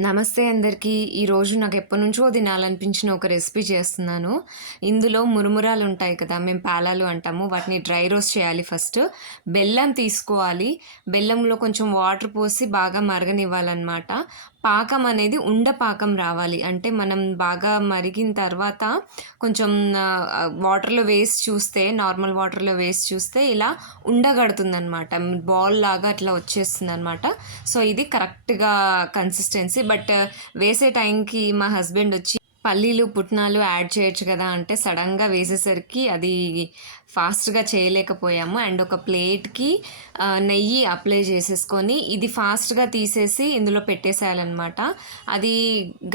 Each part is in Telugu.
నమస్తే అందరికీ. ఈరోజు నాకు ఎప్పటినుంచో తినాలనిపించిన ఒక రెసిపీ చేస్తున్నాను. ఇందులో మురుమురాలు ఉంటాయి కదా! మేము పేలాలు అంటాము. వాటిని డ్రై రోస్ట్ చేయాలి ఫస్ట్. బెల్లం తీసుకోవాలి. బెల్లంలో కొంచెం వాటర్ పోసి బాగా మరగనివ్వాలనమాట. పాకం అనేది ఉండ పాకం రావాలి. అంటే మనం బాగా మరిగిన తర్వాత కొంచెం వాటర్‌లో వేసి చూస్తే, నార్మల్ వాటర్‌లో వేసి చూస్తే ఇలా ఉండగడుతుందనమాట. బాల్ లాగా అట్లా వచ్చేస్తుందనమాట. సో, ఇది కరెక్ట్‌గా కన్సిస్టెన్సీ. బట్ వేసే టైంకి మా హస్బెండ్ వచ్చి పల్లీలు, పుట్నాలు యాడ్ చేయొచ్చు కదా అంటే సడన్‌గా వేసేసరికి అది ఫాస్ట్‌గా చేయలేకపోయాము. అండ్ ఒక ప్లేట్‌కి నెయ్యి అప్లై చేసేసుకొని ఇది ఫాస్ట్‌గా తీసేసి ఇందులో పెట్టేసేయాలనమాట. అది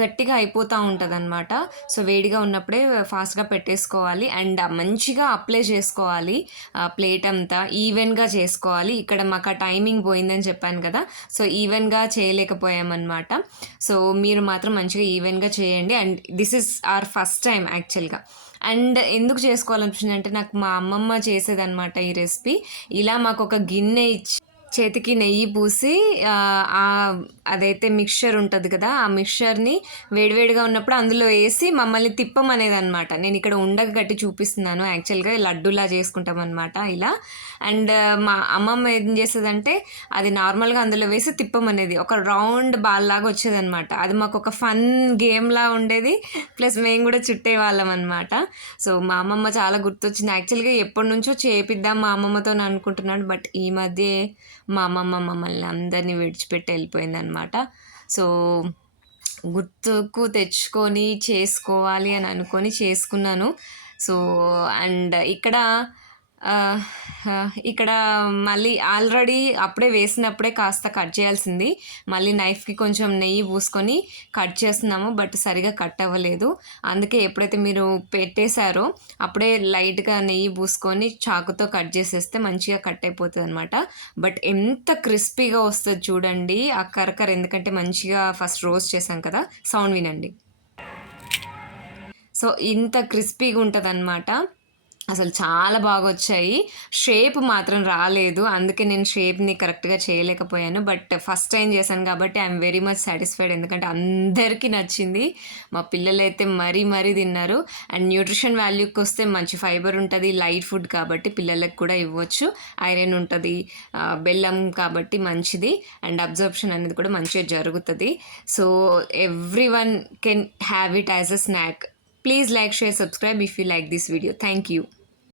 గట్టిగా అయిపోతూ ఉంటదనమాట. సో, వేడిగా ఉన్నప్పుడే ఫాస్ట్‌గా పెట్టేసుకోవాలి. అండ్ మంచిగా అప్లై చేసుకోవాలి. ప్లేట్ అంతా ఈవెన్‌గా చేసుకోవాలి. ఇక్కడ మాకు ఆ టైమింగ్ పోయిందని చెప్పాను కదా! సో, ఈవెన్‌గా చేయలేకపోయామనమాట. సో, మీరు మాత్రం మంచిగా ఈవెన్‌గా చేయండి. And this is our first time యాక్చువల్‌గా. అండ్ ఎందుకు చేసుకోవాలనిపించిందంటే నాకు మా అమ్మమ్మ చేసేదనమాట ఈ రెసిపీ. ఇలా మాకొక గిన్నె ఇచ్చి చేతికి నెయ్యి పూసి అదైతే మిక్స్చర్ ఉంటుంది కదా! ఆ మిక్స్చర్‌ని వేడివేడిగా ఉన్నప్పుడు అందులో వేసి మమ్మల్ని తిప్పమనేదనమాట. నేను ఇక్కడ ఉండకు కట్టి చూపిస్తున్నాను. యాక్చువల్‌గా లడ్డూలా చేసుకుంటామనమాట ఇలా. అండ్ మా అమ్మమ్మ ఏం చేసేదంటే అది నార్మల్‌గా అందులో వేసి తిప్పమనేది. ఒక రౌండ్ బాల్ లాగా వచ్చేదనమాట. అది మాకు ఒక ఫన్ గేమ్‌లా ఉండేది. ప్లస్ మేము కూడా చుట్టేవాళ్ళం అనమాట. సో, మా అమ్మమ్మ చాలా గుర్తొచ్చింది. యాక్చువల్‌గా ఎప్పటినుంచో చేపిద్దాం మా అమ్మమ్మతోని అనుకుంటున్నాను. బట్ ఈ మధ్యే మా అమ్మమ్మ మమ్మల్ని అందరినీ విడిచిపెట్టి వెళ్ళిపోయిందనమాట. సో, గుర్తుకు తెచ్చుకొని చేసుకోవాలి అని అనుకొని చేసుకున్నాను. సో, అండ్ ఆహ్, ఇక్కడ మళ్ళీ ఆల్రెడీ అప్పుడే వేసినప్పుడే కాస్త కట్ చేయాల్సింది. మళ్ళీ నైఫ్‌కి కొంచెం నెయ్యి పూసుకొని కట్ చేస్తున్నాము. బట్ సరిగ్గా కట్ అవ్వలేదు. అందుకే ఎప్పుడైతే మీరు పెట్టేశారో అప్పుడే లైట్‌గా నెయ్యి పూసుకొని చాకుతో కట్ చేసేస్తే మంచిగా కట్ అయిపోతదనమాట. బట్ ఎంత క్రిస్పీగా వస్తది చూడండి. ఆ కరకర ఎందుకంటే మంచిగా ఫస్ట్ రోస్ట్ చేశాం కదా! సౌండ్ వినండి. సో, ఇంత క్రిస్పీగా ఉంటదనమాట. అసలు చాలా బాగొచ్చాయి. షేప్ మాత్రం రాలేదు. అందుకే నేను షేప్‌ని కరెక్ట్‌గా చేయలేకపోయాను. బట్ ఫస్ట్ టైమ్ చేశాను కాబట్టి ఐయామ్ వెరీ మచ్ సాటిస్ఫైడ్. ఎందుకంటే అందరికీ నచ్చింది. మా పిల్లలైతే మరీ మరీ తిన్నారు. అండ్ న్యూట్రిషన్ వాల్యూకొస్తే మంచి ఫైబర్ ఉంటది. లైట్ ఫుడ్ కాబట్టి పిల్లలకి కూడా ఇవ్వచ్చు. ఐరన్ ఉంటది. బెల్లం కాబట్టి మంచిది. అండ్ అబ్జర్ప్షన్ అనేది కూడా మంచిగా జరుగుతది. So, everyone can have it as a snack. Please like, share, subscribe if you like this video. Thank you.